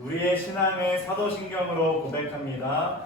우리의 신앙을 사도신경으로 고백합니다.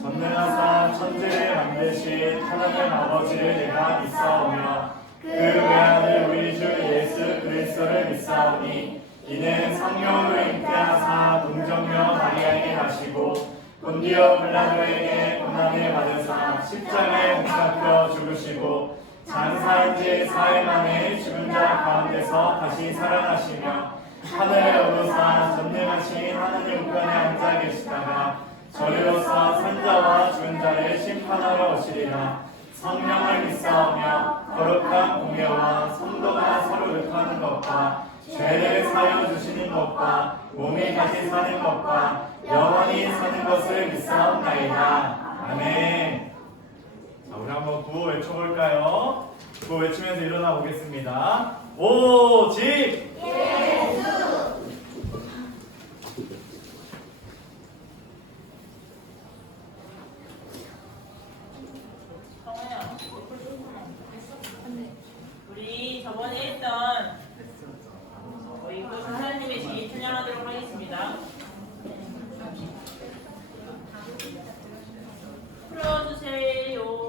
전능하사 천지를 만드신 하나님 아버지를 내가 믿사오며 그 외아들 우리 주 예수 그리스도를 믿사오니 이는 성령으로 잉태하사 동정녀 마리아에게 나시고 본디오 빌라도에게 고난을 받으사 십자가에 못 박혀 죽으시고 장사한 지 4일 만에 죽은 자 가운데서 다시 살아나시며 하늘에 오르사 전능하신 하나님 우편에 앉아 계시다가 저리로서 산자와 죽은 자를 심판하러 오시리라. 성령을 믿사오며 거룩한 공예와 성도가 서로 읊하는 것과 죄를 사여 주시는 것과 몸이 다시 사는 것과 영원히 사는 것을 믿사옵나이다. 아멘. 자, 우리 한번 구호 외쳐볼까요? 구호 외치면서 일어나 보겠습니다. 오직 우리 저번에 했던 저희 그 하나님의 시 찬양하도록 하겠습니다. 풀어주세요.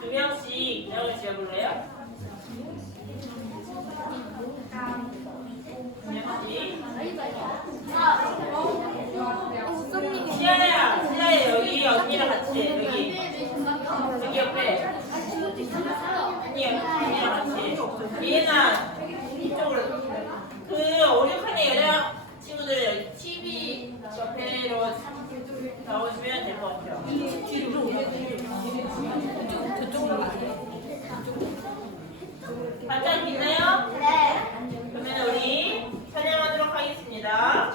두 명씩 인형을 지어볼래요? 두 명씩. 시아야 여기 언니랑 같이 해. 여기 옆에. 언니랑 같이 해. 예나 이쪽으로. 그 5, 6학년 여자 친구들 여기 TV 옆에로 나오시면 될 것 같아요. 반짝 있나요? 그러면 우리 찬양하도록 하겠습니다.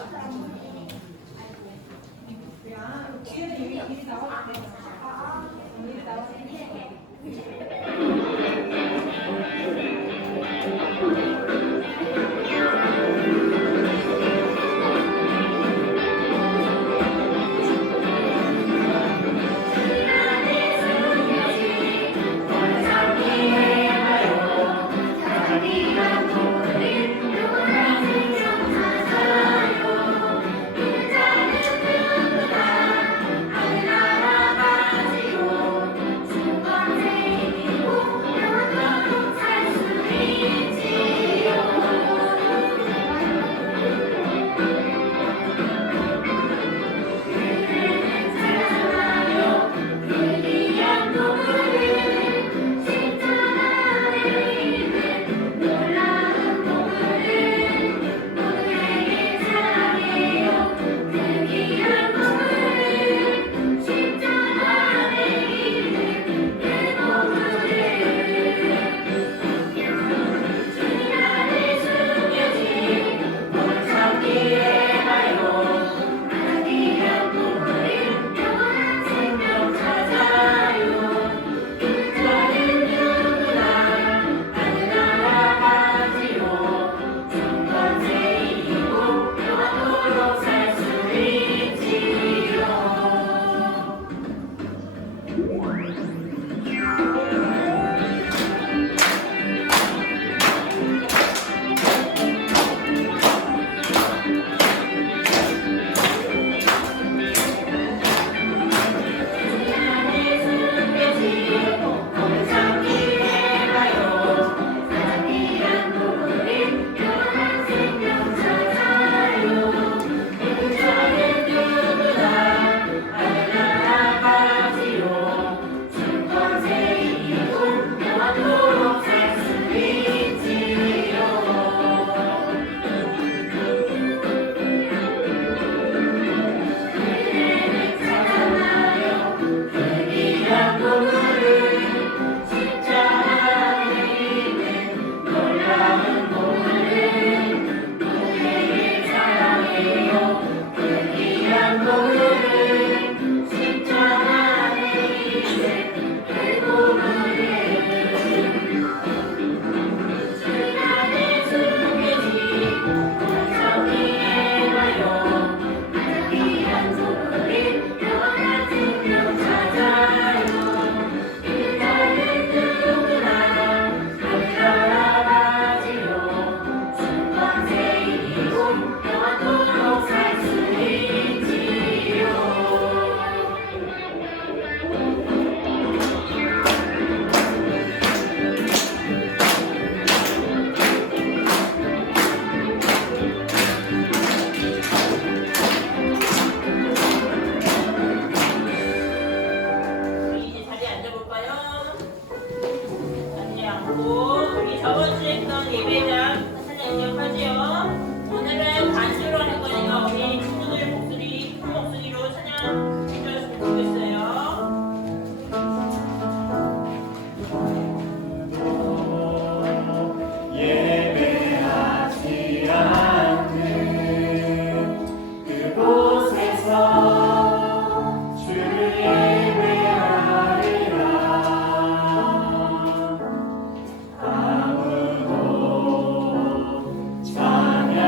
찬양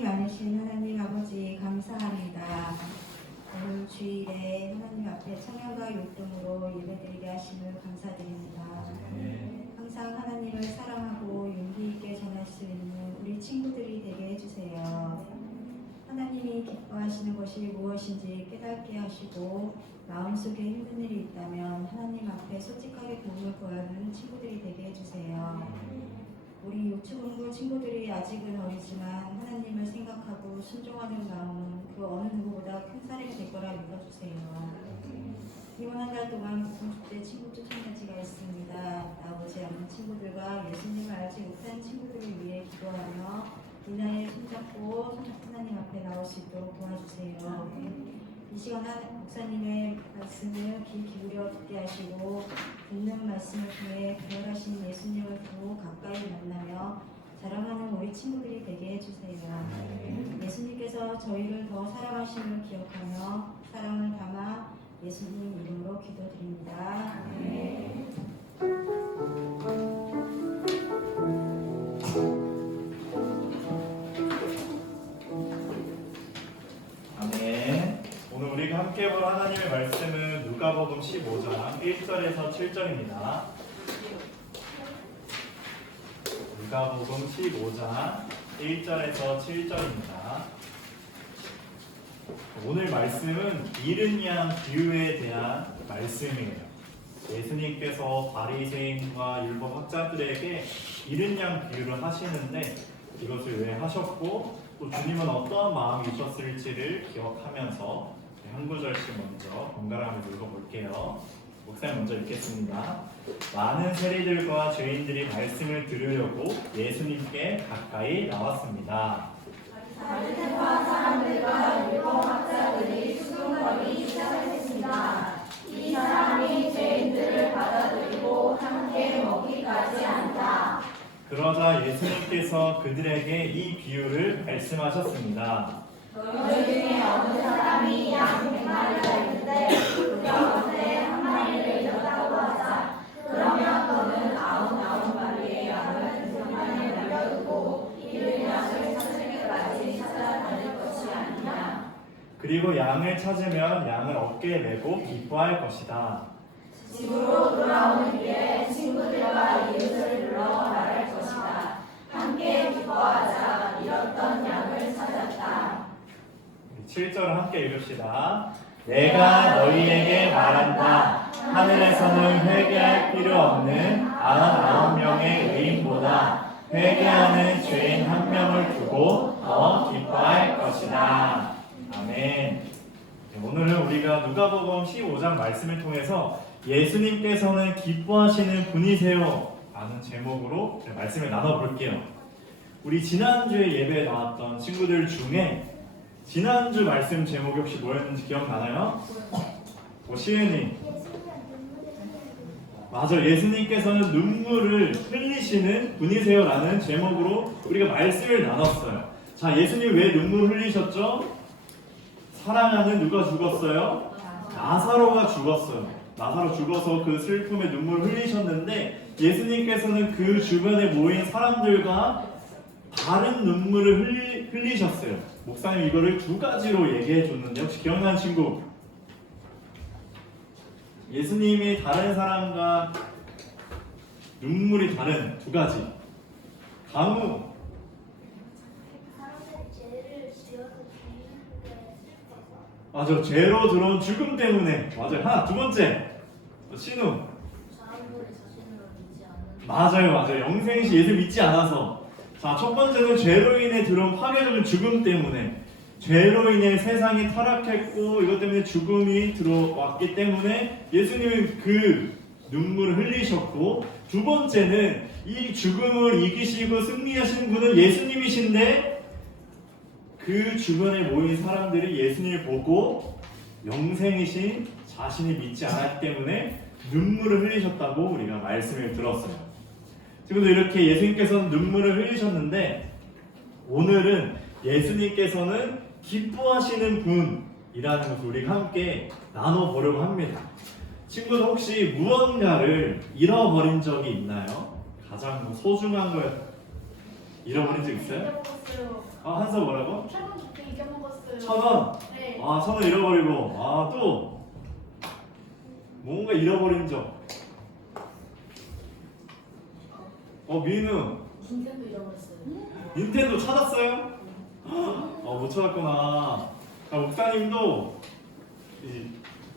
사랑이 많으신 하나님 아버지 감사합니다. 오늘 주일에 하나님 앞에 청년과 율동으로 예배드리게 하심을 감사드립니다. 항상 하나님을 사랑하고 용기 있게 전할 수 있는 우리 친구들이 되게 해주세요. 하나님이 기뻐하시는 것이 무엇인지 깨닫게 하시고 마음속에 힘든 일이 있다면 하나님 앞에 솔직하게 도움을 구하는 친구들이 되게 해주세요. 우리 유치공부 친구들이 아직은 어리지만 하나님을 생각하고 순종하는 마음은 그 어느 누구보다 큰 사람이 될 거라 믿어주세요. 이번 한 달 동안 복음축제 친구 추천단지가 있습니다. 나오지 않는 친구들과 예수님을 알지 못한 친구들을 위해 기도하며 이날에 손잡고 하나님 앞에 나올 수 있도록 도와주세요. 이 시간 목사님의 말씀을 귀 기울여 듣게 하시고 듣는 말씀을 통해 부활하신 예수님을 더 가까이 만나며 자랑하는 우리 친구들이 되게 해주세요. 예수님께서 저희를 더 사랑하심을 기억하며 사랑을 담아 예수님 이름으로 기도드립니다. 아멘. 오늘 우리가 함께 볼 하나님의 말씀은 누가복음 15장 1절에서 7절입니다. 누가복음 15장 1절에서 7절입니다. 오늘 말씀은 잃은 양 비유에 대한 말씀이에요. 예수님께서 바리새인과 율법 학자들에게 잃은 양 비유를 하시는데 이것을 왜 하셨고 또 주님은 어떠한 마음이 있었을지를 기억하면서 한 구절씩 먼저 번갈아가며 읽어볼게요. 목사님 먼저 읽겠습니다. 많은 세리들과 죄인들이 말씀을 들으려고 예수님께 가까이 나왔습니다. 바리새인과 사람들과 율법학자들이 수군거리기 시작했습니다. 이 사람이 죄인들을 받아들이고 함께 먹이까지 한다. 그러자 예수님께서 그들에게 이 비유를 말씀하셨습니다. 너희 중에 어느 사람이 양 100마리가 있는데 그 가운데 한 마리를 잃었다고 하자. 그러면 너는 99마리의 양을 들판에 남겨두고 잃은 양을 찾으기까지 찾아다닐 것이 아니냐. 그리고 양을 찾으면 양을 어깨에 메고 기뻐할 것이다. 집으로 돌아오는 길에 친구들과 이웃을 불러 말할 것이다. 함께 기뻐하자. 잃었던 양을 찾았다. 7절을 함께 읽읍시다. 내가 너희에게 말한다. 하늘에서는 회개할 필요 없는 99명의 의인보다 회개하는 죄인 한 명을 두고 더 기뻐할 것이다. 아멘. 오늘은 우리가 누가복음 15장 말씀을 통해서 예수님께서는 기뻐하시는 분이세요 라는 제목으로 말씀을 나눠볼게요. 우리 지난주에 예배에 나왔던 친구들 중에 지난주 말씀 제목이 혹시 뭐였는지 기억나나요? 시은이 맞아, 예수님께서는 눈물을 흘리시는 분이세요 라는 제목으로 우리가 말씀을 나눴어요. 자, 예수님 왜 눈물을 흘리셨죠? 사랑하는 누가 죽었어요? 나사로가 죽었어요. 나사로 죽어서 그 슬픔에 눈물을 흘리셨는데 예수님께서는 그 주변에 모인 사람들과 다른 눈물을 흘리셨어요. 목사님 이거를 두 가지로 얘기해 줬는데 혹시 기억나는 친구? 예수님이 다른 사람과 눈물이 다른 두 가지. 강우. 맞아, 죄로 들어온 죽음 때문에. 맞아요. 하나, 두 번째. 신우. 맞아요. 영생시 예수 믿지 않아서. 자, 첫 번째는 죄로 인해 들어온 파괴적인 죽음 때문에. 죄로 인해 세상이 타락했고 이것 때문에 죽음이 들어왔기 때문에 예수님은 그 눈물을 흘리셨고, 두 번째는 이 죽음을 이기시고 승리하신 분은 예수님이신데 그 주변에 모인 사람들이 예수님을 보고 영생이신 자신이 믿지 않았기 때문에 눈물을 흘리셨다고 우리가 말씀을 들었어요. 지금도 이렇게 예수님께서는 눈물을 흘리셨는데 오늘은 예수님께서는 기뻐하시는 분이라는 것을 우리가 함께 나눠보려고 합니다. 친구들 혹시 무언가를 잃어버린 적이 있나요? 가장 소중한 걸 잃어버린 적 있어요? 잊어먹었어요. 아, 한서 뭐라고? 천원 기대 잊어먹었어요. 1,000원. 네. 아, 1,000원 잃어버리고. 아, 또 뭔가 잃어버린 적. 민우 닌텐도 잃어버렸어요. 닌텐도 찾았어요? 못 찾았구나. 목사님도 이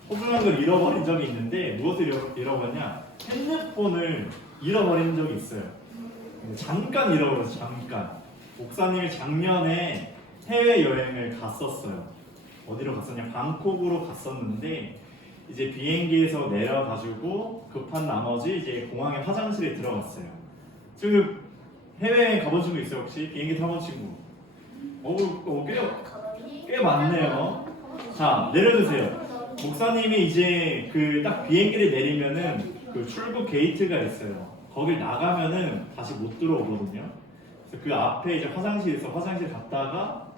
소중한 걸 잃어버린 적이 있는데 무엇을 잃어버렸냐? 핸드폰을 잃어버린 적이 있어요. 잠깐 잃어버렸어요. 잠깐. 목사님이 작년에 해외 여행을 갔었어요. 어디로 갔었냐? 방콕으로 갔었는데 이제 비행기에서 내려가지고 급한 나머지 이제 공항에 화장실에 들어갔어요. 지금 해외여행 가본 친구 있어요 혹시? 비행기 타본 친구? 꽤 많네요. 자, 내려주세요. 목사님이 이제 그 딱 비행기를 내리면은 그 출국 게이트가 있어요. 거길 나가면은 다시 못 들어오거든요. 그래서 그 앞에 이제 화장실에서 화장실 갔다가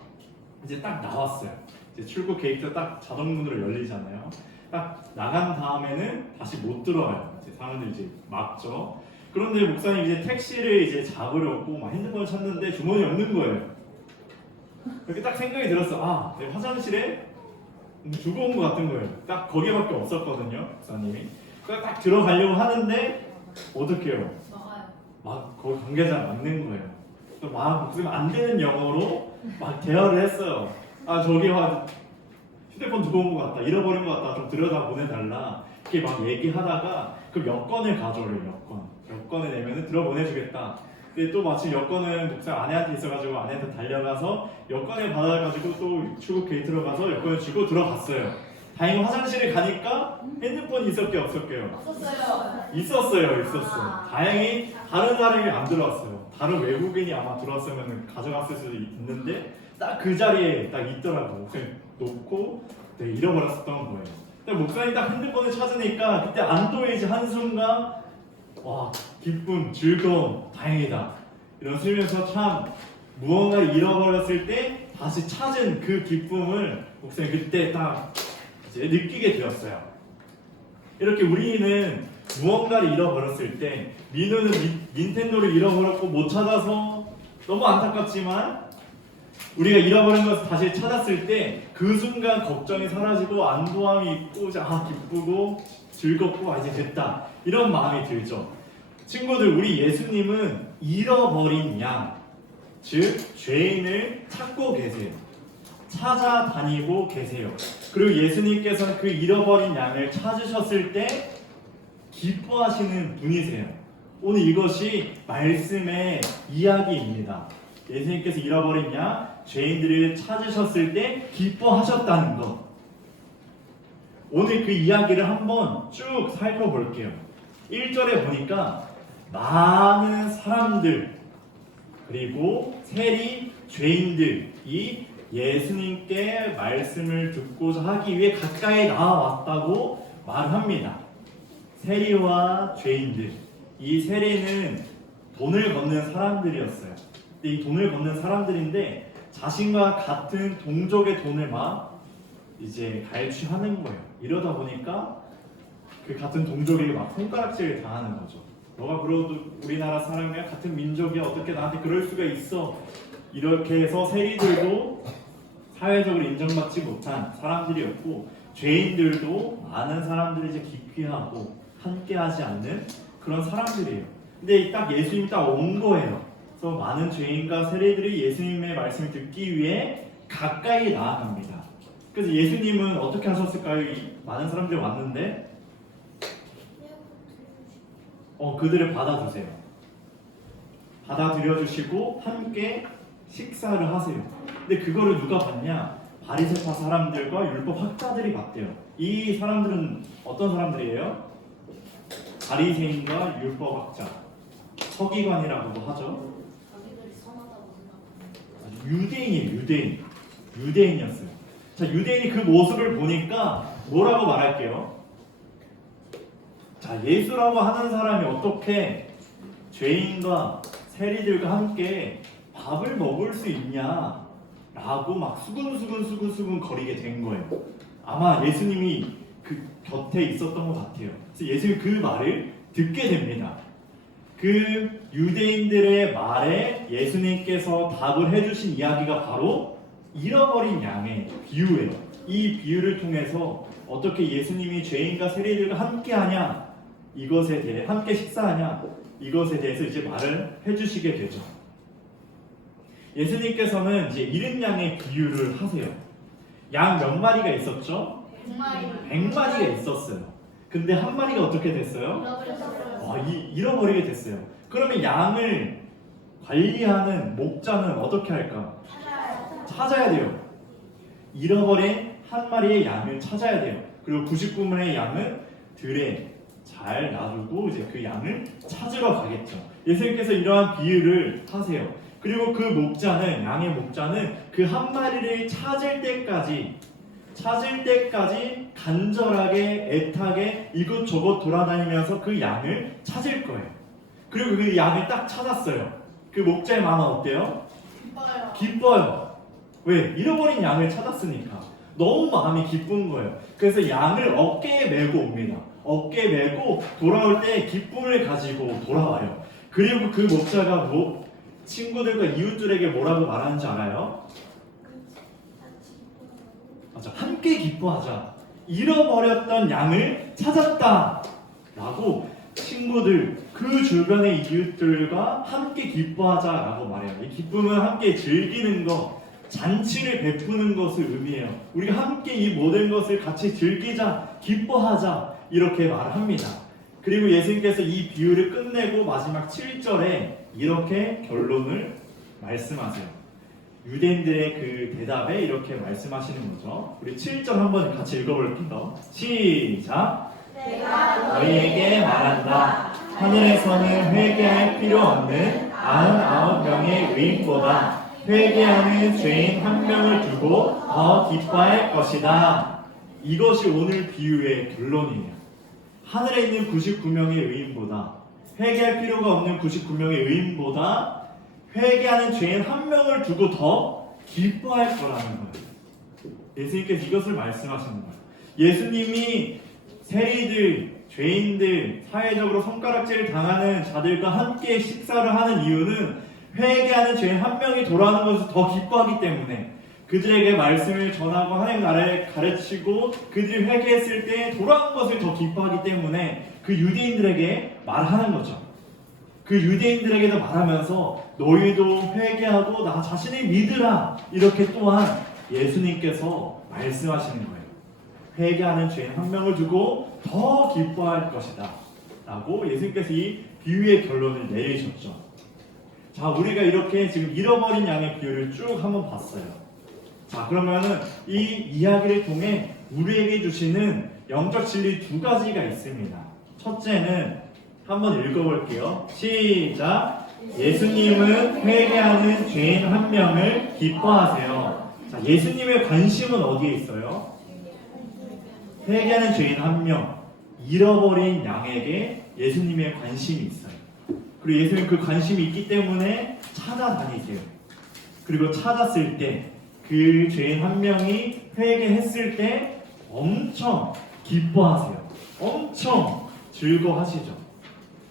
이제 딱 나왔어요. 이제 출국 게이트 딱 자동문으로 열리잖아요. 딱 나간 다음에는 다시 못 들어와요. 이제 사람들 이제 막죠. 그런데 목사님 이제 택시를 이제 잡으려고 막 핸드폰을 찾는데 주머니에 없는 거예요. 그렇게 딱 생각이 들었어. 내 화장실에 두고 온 것 같은 거예요. 딱 거기밖에 없었거든요, 목사님이. 그래서 딱 들어가려고 하는데 어떻게 해요? 막 거기 관계자 맞는 거예요. 또 막 목사님 안 되는 영어로 막 대화를 했어요. 저기 휴대폰 두고 온 것 같다, 잃어버린 것 같다, 좀 들여다 보내달라. 이렇게 막 얘기하다가 그 여권을 가져오래요. 여권을 내면은 들어보내주겠다. 근데 또 마침 여권은 목사 아내한테 있어가지고 아내한테 달려가서 여권을 받아가지고 또 출국 게이트로 가서 여권을 주고 들어갔어요. 다행히 화장실에 가니까 핸드폰이 있었게 없었게요? 있었어요. 다행히 다른 사람이 안 들어왔어요. 다른 외국인이 아마 들어왔으면 가져갔을 수도 있는데 딱 그 자리에 딱 있더라고. 목사님 놓고 잃어버렸었던 거예요. 근데 목사님 딱 핸드폰을 찾으니까 그때 안도의 한순간 기쁨, 즐거움, 다행이다. 이러면서 참 무언가를 잃어버렸을 때 다시 찾은 그 기쁨을 목사님 그때 딱 이제 느끼게 되었어요. 이렇게 우리는 무언가를 잃어버렸을 때 민우는 닌텐도를 잃어버렸고 못 찾아서 너무 안타깝지만 우리가 잃어버린 것을 다시 찾았을 때 그 순간 걱정이 사라지고 안도함이 있고 기쁘고 즐겁고 이제 됐다 이런 마음이 들죠. 친구들, 우리 예수님은 잃어버린 양, 즉 죄인을 찾고 계세요. 찾아다니고 계세요. 그리고 예수님께서는 그 잃어버린 양을 찾으셨을 때 기뻐하시는 분이세요. 오늘 이것이 말씀의 이야기입니다. 예수님께서 잃어버린 양, 죄인들을 찾으셨을 때 기뻐하셨다는 것. 오늘 그 이야기를 한번 쭉 살펴볼게요. 1절에 보니까 많은 사람들 그리고 세리 죄인들이 예수님께 말씀을 듣고자 하기 위해 가까이 나와왔다고 말합니다. 세리와 죄인들, 이 세리는 돈을 걷는 사람들이었어요. 이 돈을 걷는 사람들인데 자신과 같은 동족의 돈을 막 이제 갈취하는 거예요. 이러다 보니까 그 같은 동족에게 막 손가락질을 당하는 거죠. 너가 그러도 우리나라 사람이야, 같은 민족이야, 어떻게 나한테 그럴 수가 있어. 이렇게 해서 세리들도 사회적으로 인정받지 못한 사람들이었고 죄인들도 많은 사람들이 이제 기피하고 함께하지 않는 그런 사람들이에요. 근데 딱 예수님이 딱 온 거예요. 그래서 많은 죄인과 세리들이 예수님의 말씀을 듣기 위해 가까이 나아갑니다. 그래서 예수님은 어떻게 하셨을까요? 이 많은 사람들이 왔는데 그들을 받아주세요. 받아들여주시고 함께 식사를 하세요. 근데 그거를 누가 봤냐? 바리새파 사람들과 율법 학자들이 봤대요. 이 사람들은 어떤 사람들이에요? 바리새인과 율법 학자, 서기관이라고도 하죠. 유대인이에요. 유대인이었어요. 자, 유대인이 그 모습을 보니까 뭐라고 말할게요? 자, 예수라고 하는 사람이 어떻게 죄인과 세리들과 함께 밥을 먹을 수 있냐? 라고 막 수근수근 거리게 된 거예요. 아마 예수님이 그 곁에 있었던 것 같아요. 그래서 예수님이 그 말을 듣게 됩니다. 그 유대인들의 말에 예수님께서 답을 해주신 이야기가 바로 잃어버린 양의 비유예요. 이 비유를 통해서 어떻게 예수님이 죄인과 세리들과 함께하냐, 이것에 대해 함께 식사하냐, 이것에 대해서 이제 말을 해주시게 되죠. 예수님께서는 이제 잃은 양의 비유를 하세요. 양 몇 마리가 있었죠? 100마리가 있었어요. 근데 한 마리가 어떻게 됐어요? 잃어버리게 됐어요. 그러면 양을 관리하는 목자는 어떻게 할까? 찾아야 돼요. 잃어버린 한 마리의 양을 찾아야 돼요. 그리고 99마리의 양은 들에 잘 놔두고 이제 그 양을 찾으러 가겠죠. 예수님께서 이러한 비유를 하세요. 그리고 그 목자는, 양의 목자는 그 한 마리를 찾을 때까지 간절하게 애타게 이곳저곳 돌아다니면서 그 양을 찾을 거예요. 그리고 그 양을 딱 찾았어요. 그 목자의 마음은 어때요? 기뻐요. 왜? 잃어버린 양을 찾았으니까. 너무 마음이 기쁜 거예요. 그래서 양을 어깨에 메고 옵니다. 어깨에 메고 돌아올 때 기쁨을 가지고 돌아와요. 그리고 그 목자가 친구들과 이웃들에게 뭐라고 말하는지 알아요? 맞아, 함께 기뻐하자. 잃어버렸던 양을 찾았다 라고 친구들, 그 주변의 이웃들과 함께 기뻐하자라고 말해요. 이 기쁨은 함께 즐기는 것, 잔치를 베푸는 것을 의미해요. 우리가 함께 이 모든 것을 같이 즐기자, 기뻐하자 이렇게 말합니다. 그리고 예수님께서 이 비유를 끝내고 마지막 7절에 이렇게 결론을 말씀하세요. 유대인들의 그 대답에 이렇게 말씀하시는 거죠. 우리 7절 한번 같이 읽어볼게요. 시작! 내가 너희에게 말한다. 하늘에서는 회개할 필요 없는 99명의 의인보다 회개하는 죄인 한 명을 두고 더 기뻐할 것이다. 이것이 오늘 비유의 결론이에요. 하늘에 있는 99명의 의인보다, 회개할 필요가 없는 99명의 의인보다 회개하는 죄인 한 명을 두고 더 기뻐할 거라는 거예요. 예수님께서 이것을 말씀하시는 거예요. 예수님이 세리들, 죄인들, 사회적으로 손가락질 당하는 자들과 함께 식사를 하는 이유는 회개하는 죄인 한 명이 돌아오는 것을 더 기뻐하기 때문에, 그들에게 말씀을 전하고 하나님 나라를 가르치고 그들이 회개했을 때 돌아온 것을 더 기뻐하기 때문에 그 유대인들에게 말하는 거죠. 그 유대인들에게도 말하면서 너희도 회개하고 나 자신을 믿으라, 이렇게 또한 예수님께서 말씀하시는 거예요. 회개하는 죄인 한 명을 두고 더 기뻐할 것이다 라고 예수님께서 이 비유의 결론을 내리셨죠. 자, 우리가 이렇게 지금 잃어버린 양의 비유를 쭉 한번 봤어요. 자, 그러면은 이 이야기를 통해 우리에게 주시는 영적 진리 두 가지가 있습니다. 첫째는 한번 읽어볼게요. 시작! 예수님은 회개하는 죄인 한 명을 기뻐하세요. 자, 예수님의 관심은 어디에 있어요? 회개하는 죄인 한 명, 잃어버린 양에게 예수님의 관심이 있어요. 그리고 예수님 그 관심이 있기 때문에 찾아다니세요. 그리고 찾았을 때 그 죄인 한 명이 회개했을 때 엄청 기뻐하세요. 엄청 즐거워하시죠.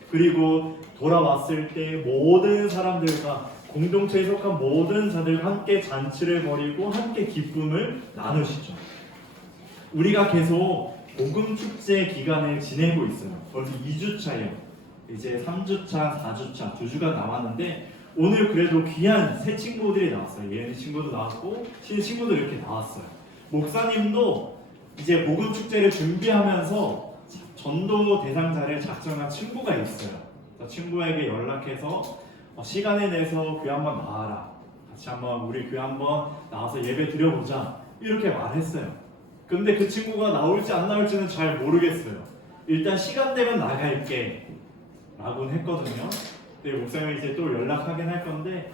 그리고 돌아왔을 때 모든 사람들과, 공동체에 속한 모든 자들과 함께 잔치를 벌이고 함께 기쁨을 나누시죠. 우리가 계속 복음축제 기간을 지내고 있어요. 벌써 2주차예요. 이제 3주차, 4주차, 2주가 남았는데 오늘 그래도 귀한 새 친구들이 나왔어요. 예은이 친구도 나왔고 신 친구도 이렇게 나왔어요. 목사님도 이제 복음축제를 준비하면서 전도 대상자를 작성한 친구가 있어요. 그 친구에게 연락해서 시간을 내서 교회 한번 나와라, 같이 한번 우리 교회 한번 나와서 예배 드려보자, 이렇게 말했어요. 근데 그 친구가 나올지 안 나올지는 잘 모르겠어요. 일단 시간 되면 나갈게 라고는 했거든요. 근데 목사님이 이제 또 연락하긴 할 건데,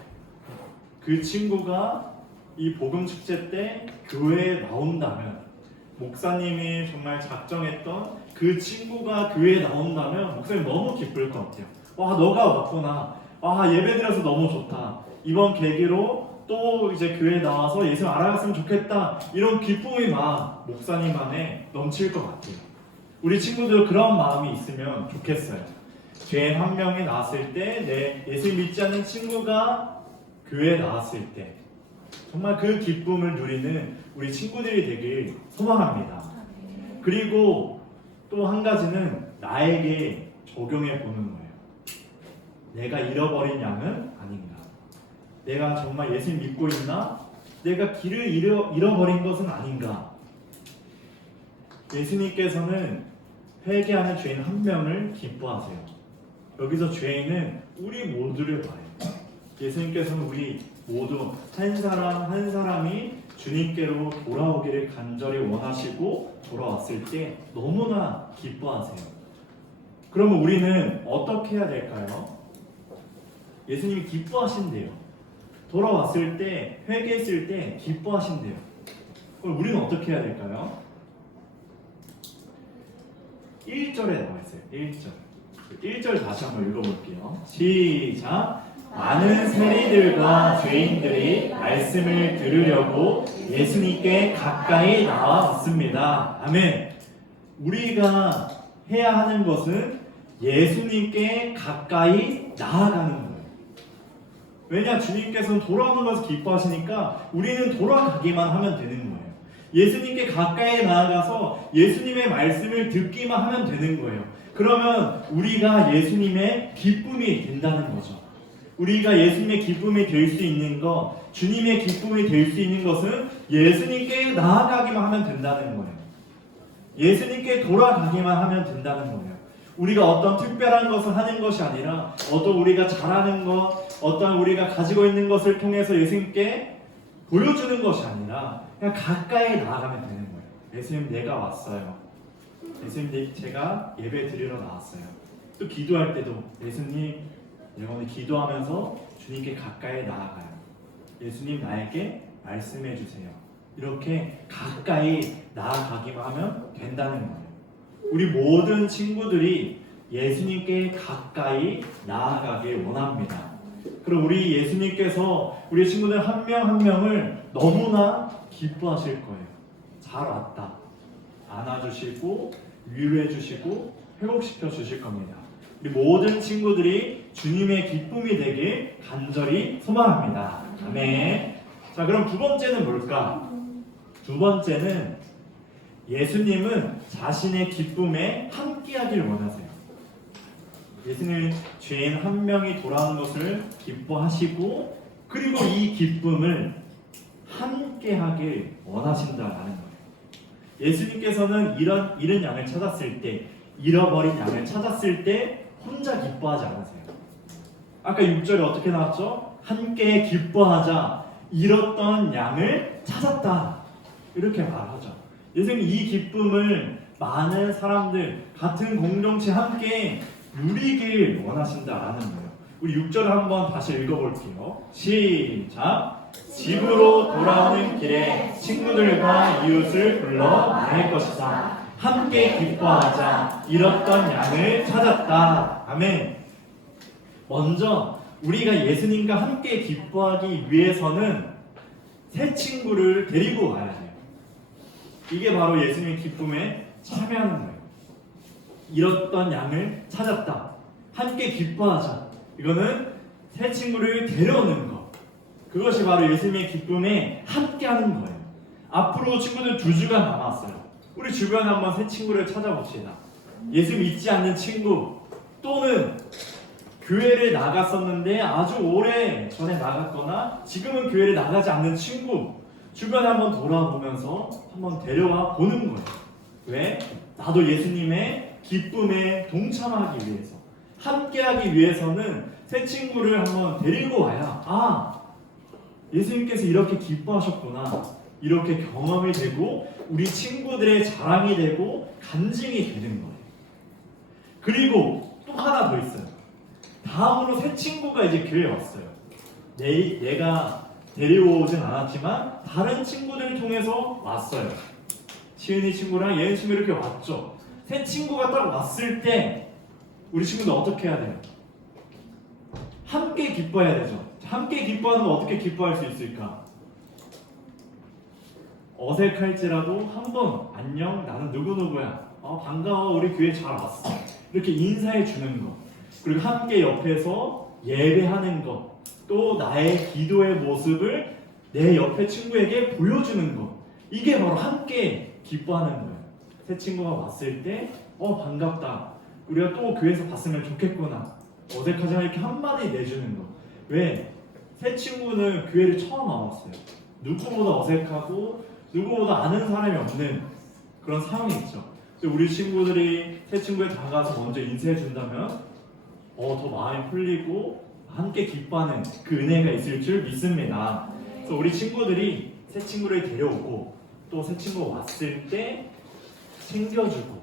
그 친구가 이 복음축제 때 교회에 나온다면, 목사님이 정말 작정했던 그 친구가 교회에 나온다면 목사님 너무 기쁠 것 같아요. 와, 너가 왔구나. 와, 예배 드려서 너무 좋다. 이번 계기로 또 이제 교회에 나와서 예수 알아갔으면 좋겠다. 이런 기쁨의 마음 목사님 안에 넘칠 것 같아요. 우리 친구들 그런 마음이 있으면 좋겠어요. 죄인 한 명이 나왔을 때, 내 예수 믿지 않는 친구가 교회에 나왔을 때 정말 그 기쁨을 누리는 우리 친구들이 되길 소망합니다. 그리고 또 한 가지는 나에게 적용해 보는 거예요. 내가 잃어버린 양은 아닌가? 내가 정말 예수 믿고 있나? 내가 길을 잃어버린 것은 아닌가? 예수님께서는 회개하는 죄인 한 명을 기뻐하세요. 여기서 죄인은 우리 모두를 말해요. 예수님께서는 우리 모두 한 사람 한 사람이 주님께로 돌아오기를 간절히 원하시고 돌아왔을 때 너무나 기뻐하세요. 그러면 우리는 어떻게 해야 될까요? 예수님이 기뻐하신대요. 돌아왔을 때, 회개했을 때 기뻐하신대요. 그럼 우리는 어떻게 해야 될까요? 1절에 나와 있어요. 1절 다시 한번 읽어볼게요. 시작. 많은 세리들과 죄인들이 말씀을 들으려고 예수님께 가까이 나왔습니다. 아멘. 우리가 해야 하는 것은 예수님께 가까이 나아가는 거예요. 왜냐? 주님께서는 돌아오는 것을 기뻐하시니까 우리는 돌아가기만 하면 되는 거예요. 예수님께 가까이 나아가서 예수님의 말씀을 듣기만 하면 되는 거예요. 그러면 우리가 예수님의 기쁨이 된다는 거죠. 우리가 예수님의 기쁨이 될 수 있는 것, 주님의 기쁨이 될 수 있는 것은 예수님께 나아가기만 하면 된다는 거예요. 예수님께 돌아가기만 하면 된다는 거예요. 우리가 어떤 특별한 것을 하는 것이 아니라 어떤 우리가 잘하는 것, 어떤 우리가 가지고 있는 것을 통해서 예수님께 보여주는 것이 아니라 그냥 가까이 나아가면 되는 거예요. 예수님, 내가 왔어요. 예수님, 제가 예배 드리러 나왔어요. 또 기도할 때도 예수님, 내가 오늘 기도하면서 주님께 가까이 나아가요. 예수님, 나에게 말씀해 주세요. 이렇게 가까이 나아가기만 하면 된다는 거예요. 우리 모든 친구들이 예수님께 가까이 나아가길 원합니다. 그럼 우리 예수님께서 우리 친구들 한 명 한 명을 너무나 기뻐하실 거예요. 잘 왔다. 안아주시고 위로해 주시고 회복시켜 주실 겁니다. 우리 모든 친구들이 주님의 기쁨이 되길 간절히 소망합니다. 아멘. 자, 그럼 두 번째는 뭘까? 두 번째는 예수님은 자신의 기쁨에 함께하길 원하세요. 예수님은 죄인 한 명이 돌아오는 것을 기뻐하시고 그리고 이 기쁨을 함께하길 원하신다라는 거예요. 예수님께서는 잃은 양을 찾았을 때, 잃어버린 양을 찾았을 때 혼자 기뻐하지 않으세요. 아까 6절에 어떻게 나왔죠? 함께 기뻐하자, 잃었던 양을 찾았다, 이렇게 말하죠. 예수님이 이 기쁨을 많은 사람들, 같은 공동체 함께 누리길 원하신다라는 거예요. 우리 6절을 한번 다시 읽어볼게요. 시작. 집으로 돌아오는 길에 친구들과 이웃을 불러 말할 것이다. 함께 기뻐하자. 잃었던 양을 찾았다. 아멘. 먼저 우리가 예수님과 함께 기뻐하기 위해서는 새 친구를 데리고 와야 돼요. 이게 바로 예수님의 기쁨에 참여하는 거예요. 잃었던 양을 찾았다. 함께 기뻐하자. 이거는 새 친구를 데려오는 것. 그것이 바로 예수님의 기쁨에 함께하는 거예요. 앞으로 친구들 2주가 남았어요. 우리 주변에 한번 새 친구를 찾아봅시다. 예수 믿지 않는 친구, 또는 교회를 나갔었는데 아주 오래 전에 나갔거나 지금은 교회를 나가지 않는 친구, 주변에 한번 돌아보면서 한번 데려와 보는 거예요. 왜? 나도 예수님의 기쁨에 동참하기 위해서, 함께하기 위해서는 새 친구를 한번 데리고 와야 예수님께서 이렇게 기뻐하셨구나, 이렇게 경험이 되고 우리 친구들의 자랑이 되고 간증이 되는 거예요. 그리고 또 하나 더 있어요. 다음으로 새 친구가 이제 교회에 왔어요. 내가 데리고오진 않았지만 다른 친구들을 통해서 왔어요. 시은이 친구랑 예은 친구 이렇게 왔죠. 새 친구가 딱 왔을 때 우리 친구들 어떻게 해야 돼요? 함께 기뻐해야 되죠. 함께 기뻐하는 건 어떻게 기뻐할 수 있을까? 어색할지라도 한번 안녕, 나는 누구누구야, 반가워, 우리 교회 잘 왔어, 이렇게 인사해 주는 거. 그리고 함께 옆에서 예배하는 것, 또 나의 기도의 모습을 내 옆에 친구에게 보여주는 것, 이게 바로 함께 기뻐하는 거예요. 새 친구가 왔을 때 반갑다, 우리가 또 교회에서 봤으면 좋겠구나, 어색하지만 이렇게 한마디 내주는 거. 왜? 새 친구는 교회를 처음 와봤어요. 누구보다 어색하고 누구보다 아는 사람이 없는 그런 상황이 있죠. 근데 우리 친구들이 새 친구에 다가가서 먼저 인사해 준다면 더 마음이 풀리고 함께 기뻐하는 그 은혜가 있을 줄 믿습니다. 그래서 우리 친구들이 새 친구를 데려오고 또 새 친구가 왔을 때 챙겨주고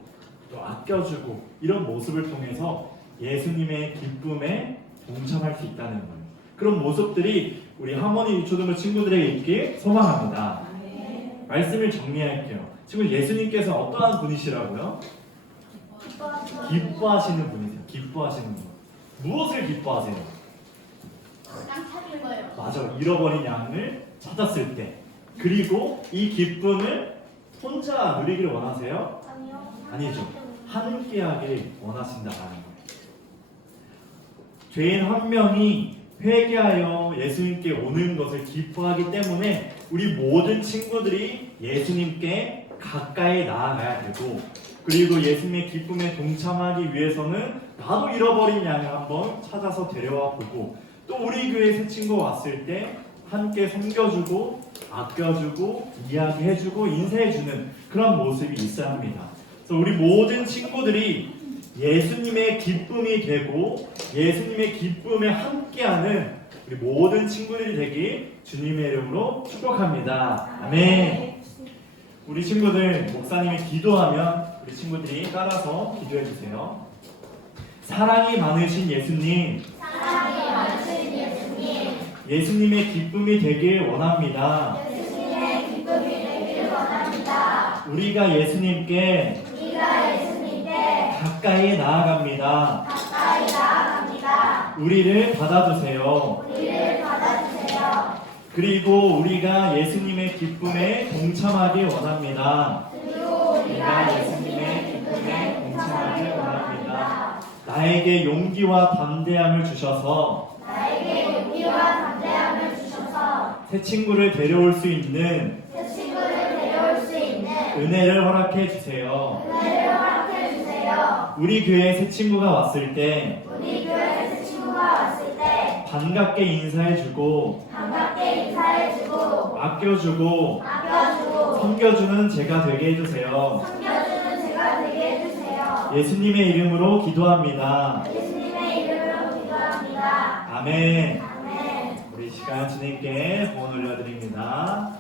또 아껴주고 이런 모습을 통해서 예수님의 기쁨에 동참할 수 있다는 거예요. 그런 모습들이 우리 하모니 유초등부 친구들에게 있길 소망합니다. 말씀을 정리할게요. 지금 예수님께서 어떠한 분이시라고요? 기뻐하시는 분이세요. 기뻐하시는 분. 무엇을 기뻐하세요? 맞아, 잃어버린 양을 찾았을 때. 그리고 이 기쁨을 혼자 누리기를 원하세요? 아니죠. 함께하길 원하신다는 거예요. 죄인 한 명이 회개하여 예수님께 오는 것을 기뻐하기 때문에 우리 모든 친구들이 예수님께 가까이 나아가야 되고, 그리고 예수님의 기쁨에 동참하기 위해서는 나도 잃어버린 양을 한번 찾아서 데려와 보고, 또 우리 교회 새 친구가 왔을 때 함께 섬겨주고 아껴주고 이야기해주고 인사해주는 그런 모습이 있어야 합니다. 그래서 우리 모든 친구들이 예수님의 기쁨이 되고 예수님의 기쁨에 함께하는 우리 모든 친구들이 되길 주님의 이름으로 축복합니다. 아멘. 우리 친구들 목사님이 기도하면 우리 친구들이 따라서 기도해 주세요. 사랑이 많으신 예수님, 예수님의 기쁨이 되길 원합니다. 우리가 예수님께 가까이 나아갑니다. 우리를 받아주세요. 그리고 우리가 예수님의 기쁨에 동참하길 원합니다. 우리가 예수님의 기쁨에 동참하길 원합니다. 나에게 용기와 담대함을 주셔서 새 친구를 데려올 수 있는 은혜를 허락해 주세요. 우리 교회에 새 친구가 왔을 때 반갑게 인사해주고 아껴주고 섬겨주는 제가 되게 해주세요. 예수님의 이름으로 기도합니다. 아멘. 우리 시간 주님께 구원 올려드립니다.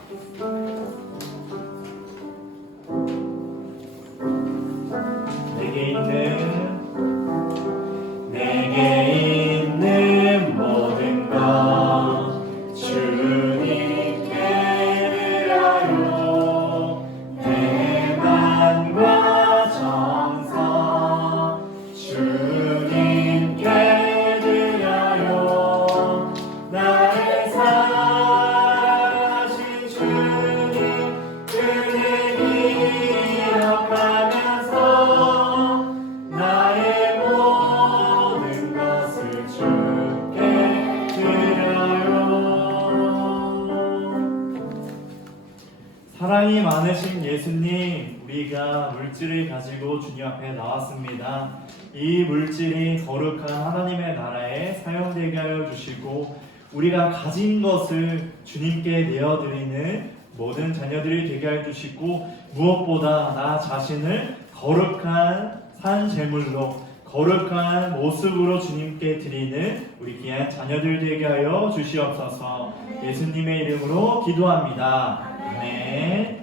내게 있는 모든 것 주님께 드려요. 내 맘과 정성 주님께 드려요. 나를 사랑하신 주님 은혜 기억하면서 나의 모든 것을 주께 드려요. 사랑이 많으신 예수님, 우리가 물질을 가지고 주님 앞에 나왔습니다. 이 물질이 거룩한 하나님의 나라에 사용되게 하여 주시고 우리가 가진 것을 주님께 내어드리는 모든 자녀들이 되게 하여 주시고 무엇보다 나 자신을 거룩한 산 제물로 거룩한 모습으로 주님께 드리는 우리 귀한 자녀들 되게 하여 주시옵소서. 예수님의 이름으로 기도합니다. 아멘.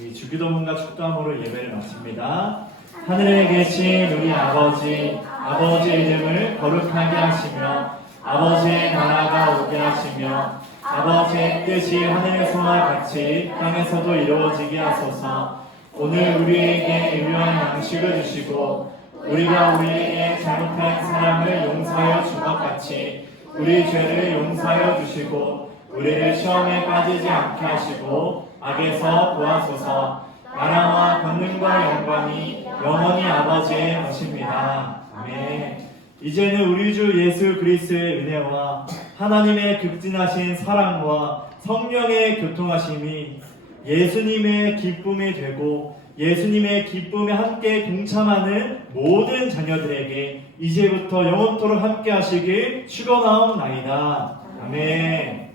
이 주기도문과 축도함으로 예배를 마칩니다. 하늘에 계신 우리 아버지, 아버지의 이름을 거룩하게 하시며 아버지의 나라가 오게 하시며 아버지의 뜻이 하늘에서와 같이 땅에서도 이루어지게 하소서. 오늘 우리에게 일용할 양식을 주시고 우리가 우리에게 잘못한 사람을 용서하여 준 것 같이 우리 죄를 용서하여 주시고 우리를 시험에 빠지지 않게 하시고 악에서 구하소서. 나라와 권능과 영광이 영원히 아버지의 것입니다. 아멘. 아멘. 이제는 우리 주 예수 그리스도의 은혜와 하나님의 극진하신 사랑과 성령의 교통하심이 예수님의 기쁨이 되고 예수님의 기쁨에 함께 동참하는 모든 자녀들에게 이제부터 영원토록 함께 하시길 축원하옵나이다. 아멘.